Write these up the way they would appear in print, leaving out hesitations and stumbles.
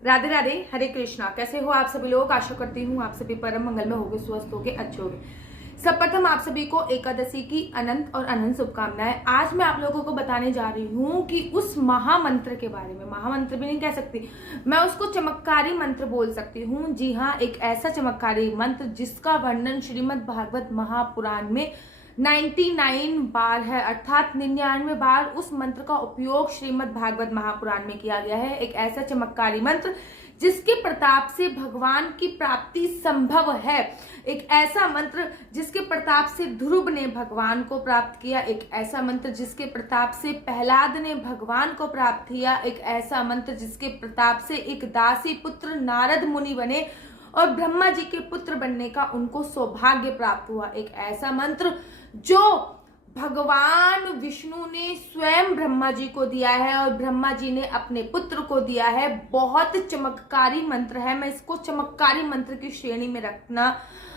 राधे राधे, हरे कृष्णा। कैसे हो आप सभी लोग? आशा करती हूँ आप सभी परम मंगल में होगे, स्वस्थ होगे, अच्छे होगे। सर्वप्रथम आप सभी को एकादशी की अनंत और अनंत शुभकामनाएं। आज मैं आप लोगों को बताने जा रही हूँ कि उस महामंत्र के बारे में, महामंत्र भी नहीं कह सकती मैं उसको, चमत्कारी मंत्र बोल सकती हूँ। जी हाँ, एक ऐसा चमत्कारी मंत्र जिसका वर्णन श्रीमद् भागवत महापुराण में 99 बार है, अर्थात 99 बार उस मंत्र का उपयोग श्रीमद् भागवत महापुराण में किया गया है। एक ऐसा चमत्कारी मंत्र जिसके प्रताप से भगवान की प्राप्ति संभव है। एक ऐसा मंत्र जिसके प्रताप से ध्रुव ने भगवान को प्राप्त किया। एक ऐसा मंत्र जिसके प्रताप से प्रहलाद ने भगवान को प्राप्त किया। एक ऐसा मंत्र जिसके प्रताप से एक दासी पुत्र नारद मुनि बने और ब्रह्मा जी के पुत्र बनने का उनको सौभाग्य प्राप्त हुआ। एक ऐसा मंत्र जो भगवान विष्णु ने स्वयं ब्रह्मा जी को दिया है और ब्रह्मा जी ने अपने पुत्र को दिया है। बहुत चमत्कारी मंत्र है। मैं इसको चमत्कारी मंत्र की श्रेणी में रखना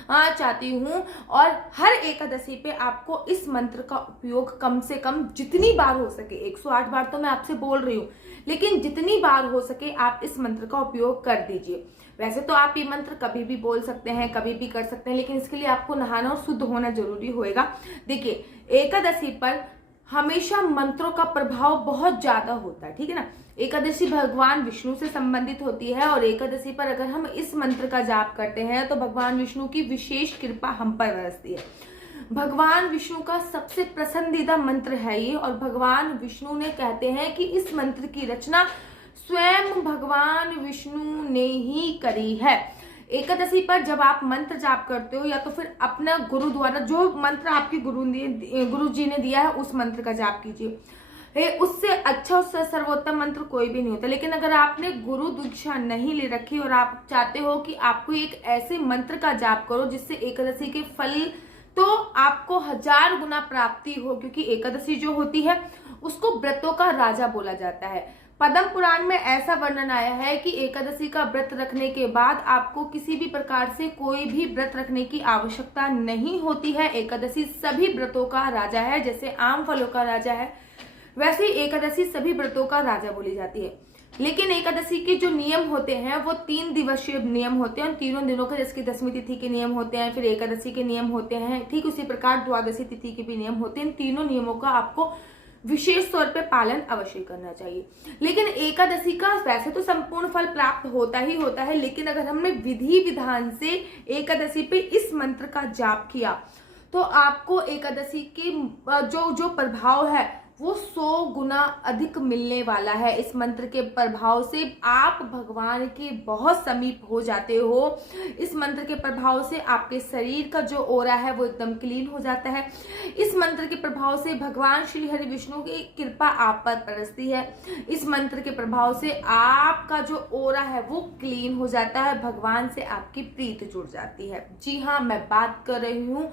चाहती हूँ और हर एकादशी पे आपको इस मंत्र का उपयोग कम से कम जितनी बार हो सके, 108 बार तो मैं आपसे बोल रही हूँ, लेकिन जितनी बार हो सके आप इस मंत्र का उपयोग कर दीजिए। वैसे तो आप ये मंत्र कभी भी बोल सकते हैं, कभी भी कर सकते हैं, लेकिन इसके लिए आपको नहाना और शुद्ध होना जरूरी होएगा। देखिए, एकादशी पर हमेशा मंत्रों का प्रभाव बहुत ज्यादा होता है, ठीक है ना। एकादशी भगवान विष्णु से संबंधित होती है और एकादशी पर अगर हम इस मंत्र का जाप करते हैं तो भगवान विष्णु की विशेष कृपा हम पर बरसती है। भगवान विष्णु का सबसे पसंदीदा मंत्र है ये और भगवान विष्णु ने कहते हैं कि इस मंत्र की रचना स्वयं भगवान विष्णु ने ही करी है। एकादशी पर जब आप मंत्र जाप करते हो या तो फिर अपना गुरु द्वारा जो मंत्र आपके गुरु जी ने दिया है उस मंत्र का जाप कीजिए। उससे अच्छा, उससे सर्वोत्तम मंत्र कोई भी नहीं होता। लेकिन अगर आपने गुरु दीक्षा नहीं ले रखी और आप चाहते हो कि आपको एक ऐसे मंत्र का जाप करो जिससे एकादशी के फल तो आपको 1000 गुना प्राप्ति हो, क्योंकि एकादशी जो होती है उसको व्रतों का राजा बोला जाता है। पद्म पुराण में ऐसा वर्णन आया है कि एकादशी का व्रत रखने के बाद आपको किसी भी प्रकार से कोई भी व्रत रखने की आवश्यकता नहीं होती है। एकादशी सभी व्रतों का राजा है। जैसे आम फलों का राजा है, वैसे ही एकादशी सभी व्रतों का राजा बोली जाती है। लेकिन एकादशी के जो नियम होते हैं वो 3 दिवसीय नियम होते हैं और तीनों दिनों के, जैसे कि दशमी तिथि के नियम होते हैं, फिर एकादशी के नियम होते हैं, ठीक उसी प्रकार द्वादशी तिथि के भी नियम होते हैं। इन तीनों नियमों का आपको विशेष तौर पे पालन अवश्य करना चाहिए। लेकिन एकादशी का वैसे तो संपूर्ण फल प्राप्त होता ही होता है, लेकिन अगर हमने विधि विधान से एकादशी पे इस मंत्र का जाप किया तो आपको एकादशी के जो प्रभाव है वो 100 गुना अधिक मिलने वाला है। इस मंत्र के प्रभाव से आप भगवान के बहुत समीप हो जाते हो। इस मंत्र के प्रभाव से आपके शरीर का जो ओरा है वो एकदम क्लीन हो जाता है। इस मंत्र के प्रभाव से भगवान श्री हरि विष्णु की कृपा आप पर बरसती है। इस मंत्र के प्रभाव से आपका जो ओरा है वो क्लीन हो जाता है, भगवान से आपकी प्रीत जुड़ जाती है। जी हाँ, मैं बात कर रही हूँ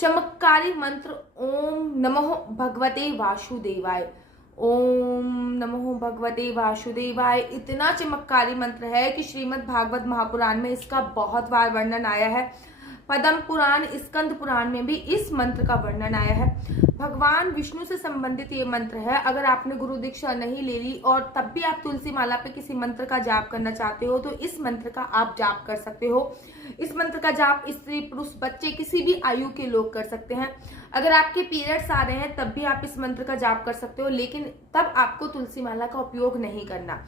चमत्कारी मंत्र ओम नमो भगवते वासुदेवाय। ओम नमो भगवते वासुदेवाय इतना चमत्कारी मंत्र है कि श्रीमद् भागवत महापुराण में इसका बहुत बार वर्णन आया है। पद्म पुराण, स्कंद पुराण में भी इस मंत्र का वर्णन आया है। भगवान विष्णु से संबंधित ये मंत्र है। अगर आपने गुरु दीक्षा नहीं ले ली और तब भी आप तुलसी माला पे किसी मंत्र का जाप करना चाहते हो तो इस मंत्र का आप जाप कर सकते हो। इस मंत्र का जाप स्त्री, पुरुष, बच्चे, किसी भी आयु के लोग कर सकते हैं। अगर आपके पीरियड्स आ रहे हैं तब भी आप इस मंत्र का जाप कर सकते हो, लेकिन तब आपको तुलसी माला का उपयोग नहीं करना।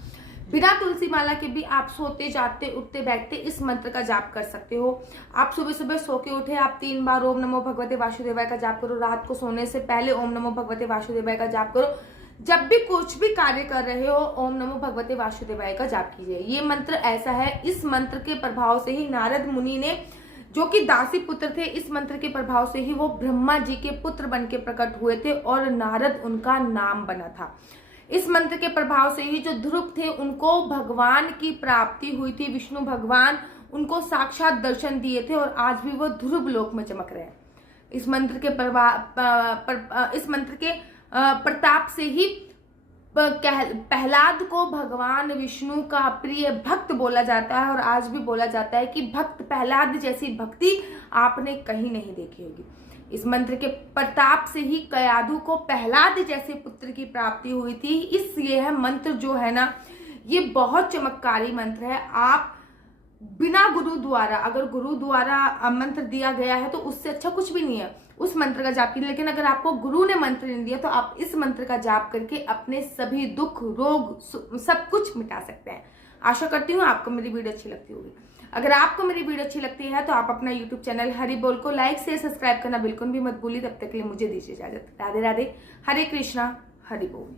बिना तुलसी माला के भी आप सोते, जागते, उठते, बैठते इस मंत्र का जाप कर सकते हो। आप सुबह सुबह सो के उठे, आप 3 बार ओम नमो भगवते वासुदेवाय का जाप करो। रात को सोने से पहले ओम नमो भगवते वासुदेवाय का जाप करो। जब भी कुछ भी कार्य कर रहे हो ओम नमो भगवते वासुदेवाय का जाप कीजिए। ये मंत्र ऐसा है, इस मंत्र के प्रभाव से ही नारद मुनि ने, जो कि दासी पुत्र थे, इस मंत्र के प्रभाव से ही वो ब्रह्मा जी के पुत्र बन के प्रकट हुए थे और नारद उनका नाम बना था। इस मंत्र के प्रभाव से ही जो ध्रुव थे उनको भगवान की प्राप्ति हुई थी। विष्णु भगवान उनको साक्षात दर्शन दिए थे और आज भी वो ध्रुव लोक में चमक रहे हैं। इस मंत्र के प्रताप से ही प्रहलाद को भगवान विष्णु का प्रिय भक्त बोला जाता है और आज भी बोला जाता है कि भक्त प्रहलाद जैसी भक्ति आपने कहीं नहीं देखी होगी। इस मंत्र के प्रताप से ही कयाधु को प्रहलाद जैसे पुत्र की प्राप्ति हुई थी। इस ये है मंत्र जो है ना, ये बहुत चमत्कारी मंत्र है। आप बिना गुरु द्वारा, अगर गुरु द्वारा मंत्र दिया गया है तो उससे अच्छा कुछ भी नहीं है उस मंत्र का जाप कीजिए। लेकिन अगर आपको गुरु ने मंत्र नहीं दिया तो आप इस मंत्र का जाप करके अपने सभी दुख, रोग, सब कुछ मिटा सकते हैं। आशा करती हूँ आपको मेरी वीडियो अच्छी लगती होगी। अगर आपको मेरी वीडियो अच्छी लगती है तो आप अपना यूट्यूब चैनल हरि बोल को लाइक शेयर सब्सक्राइब करना बिल्कुल भी मत भूलिए। तब तक के लिए मुझे दीजिए इजाजत। राधे राधे, हरे कृष्णा, हरि बोल।